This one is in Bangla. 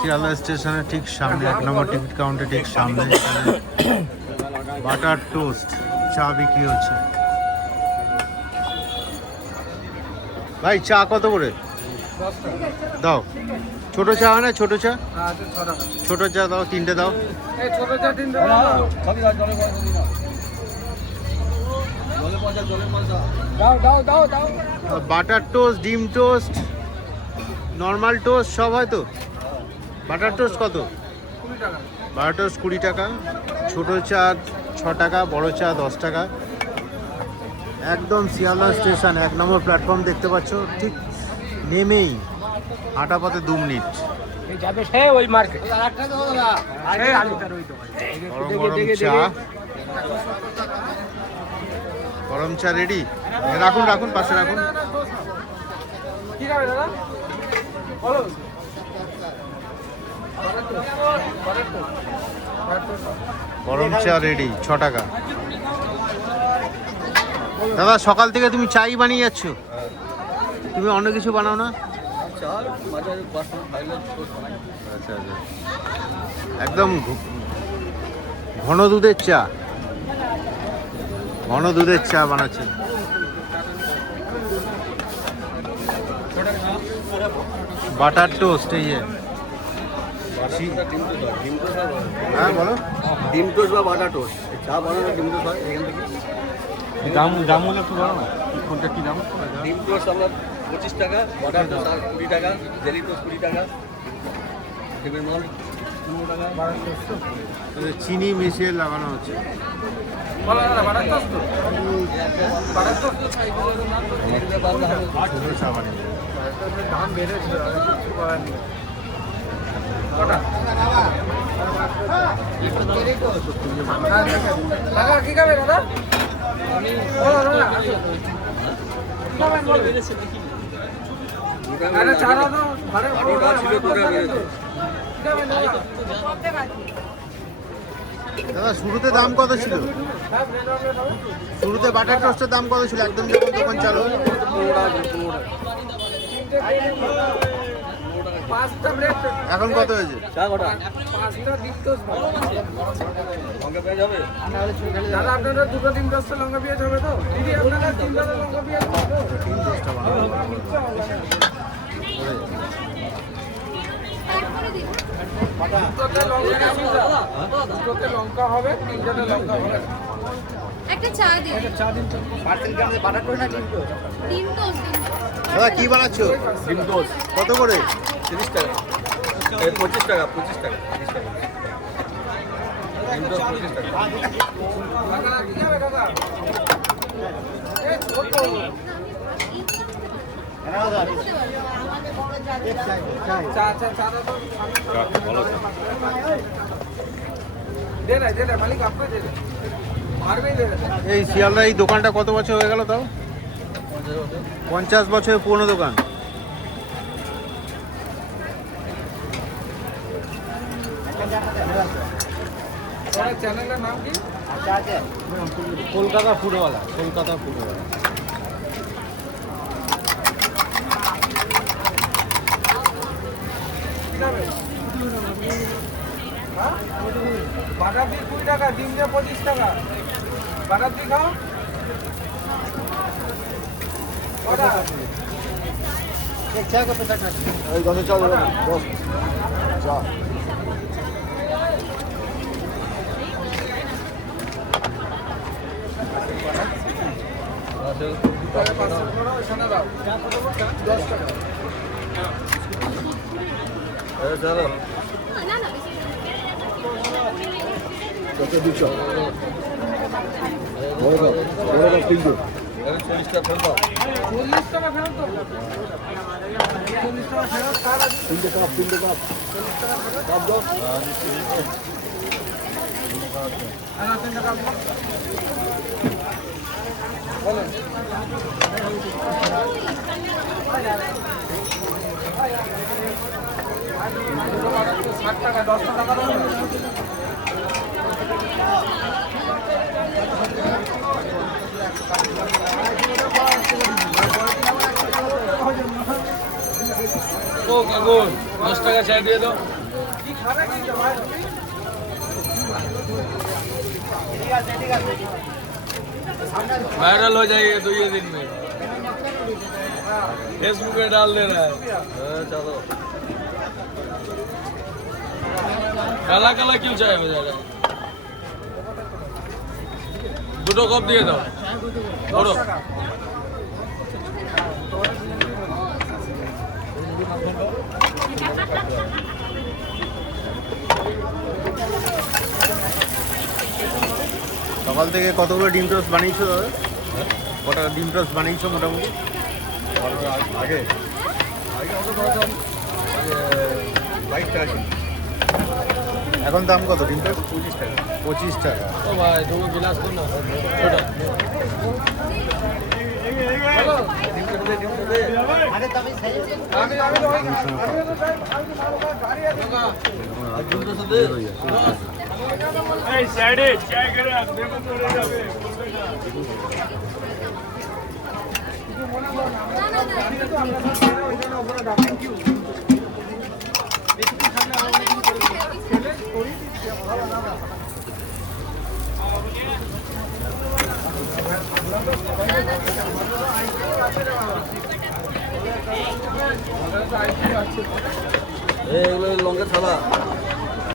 শিয়ালদা স্টেশনের ঠিক সামনে 1 নম্বর টিকিট কাউন্টার ঠিক সামনে এখানে বাটার টোস্ট চা বিক্রি হচ্ছে। ভাই চা কত করে দাও? ছোট চা হয় না? ছোট চা, ছোট চা দাও, 3টে দাও। বাটার টোস্ট, ডিম টোস্ট, নর্মাল টোস্ট সব হয় তো? বাটার টোস্ট কত? বাটার টোস্ট 20 টাকা, ছোট চা 6 টাকা, বড় চা 10 টাকা। একদম শিয়ালদা স্টেশন 1 নম্বর প্ল্যাটফর্ম দেখতে পাচ্ছ, ঠিক নেমেই হাঁটা পথে 2 মিনিট। গরম গরম চা, গরম চা রেডি। রাখুন রাখুন, পাশে রাখুন। গরম চা রেডি, 6 টাকা। দাদা সকাল থেকে তুমি চাই বানিয়ে যাচ্ছ? তুমি অন্য কিছু বানাও না? আচ্ছা আচ্ছা, একদম ঘন দুধের চা, ঘন দুধের চা বানাচ্ছে। বাটার টোস্ট, এই যে হ্যাঁ বলো। ডিম টোস্ট বা বাটার টোস্ট চা বানানো, ডিম টোস্ট হয় এখান থেকে। দাম হলে একটু বলো না, কোনটা কি দাম? ডিম টোস্ট আপনার 25 টাকা, বাটার টোস্ট 20 টাকা, জেলি টোস্ট 20 টাকা, ডিমের মাল 15 টাকা। চিনি মিশিয়ে লাগানো হচ্ছে। চা বানিয়ে কি খাবে দাদা? দাদা শুরুতে দাম কত ছিল? শুরুতে বাটার টোস্টের দাম কত ছিল একদম যখন দোকান চালু? এখন কত হয়েছে? দাদা আপনাদের 2টো ডিম টোস্ট লঙ্কা পেঁয়াজ হবে তো? দিদি আপনাদের 3টো লঙ্কা পেঁয়াজ হবে তো? দুটোতে লঙ্কা হবে, 3টোতে লঙ্কা হবে। একটা চা দিন। চা দিন তো। পার্সেল কেন বাটার করে না ডিম টোস্ট? ডিম টোস্ট দিন। দাদা কি বানাচ্ছো? ডিম টোস্ট কত করে? 30 টাকা, 25 টাকা, 25 টাকা, 30 টাকা। ডিম টোস্ট 25 টাকা। দাদা কি খাবে দাদা? এই ছোট চা চা চা দাও। দে না মালিক আপনি দে দেন। মারবেই দে দেন। এই শিয়ালদা এই দোকানটা কত বছর হয়ে গেল তাও? 50 বছরের পুরনো দোকান। আপনার চ্যানেলের নাম কি? কলকাতা ফুডওয়ালা, কলকাতা ফুডওয়ালা। বাটার দিয়ে 20 টাকা, ডিম দিয়ে 25 টাকা। বাটার দিয়ে খাও। এই দশে চা দেবেন, 10 চা। এখানে দাও। 10 টাকা। চলো না না বেশি কত দিচ্ছ? বড় দাও, বড় দাও 300। 40 টাকা ফেরত দাও। 40 টাকা ফেরত দাও। 40 টাকা ফেরত কার আছে? 3 টাকা, 3 টাকা। 40 টাকা ফেরত। কাপ দাও। হ্যাঁ 3 টাকা দাও। বলেন। ষাট টাকা, 10 টাকা দাও। ও কাকুন 10 টাকা চাই দিয়ে দাও। वायरल हो जाएगा तो ये दिन में फेसबुक पे डाल दे रहा है चलो काला काला क्यों चाय बजा দুটো কপ দিয়ে দাও বড় সকাল থেকে কতগুলো ডিম টোস্ট বানিয়েছো দাদা? কটা ডিম টোস্ট বানিয়েছো মোটামুটি? আগে আগে অত ধরতাম 22 টাকা এখন দাম কত ডিম টোস্ট? 25 টাকা 25 টাকা। ও ভাই দুটো গ্লাস কর না ছোটা এগুলো লঙ্কা ছাড়া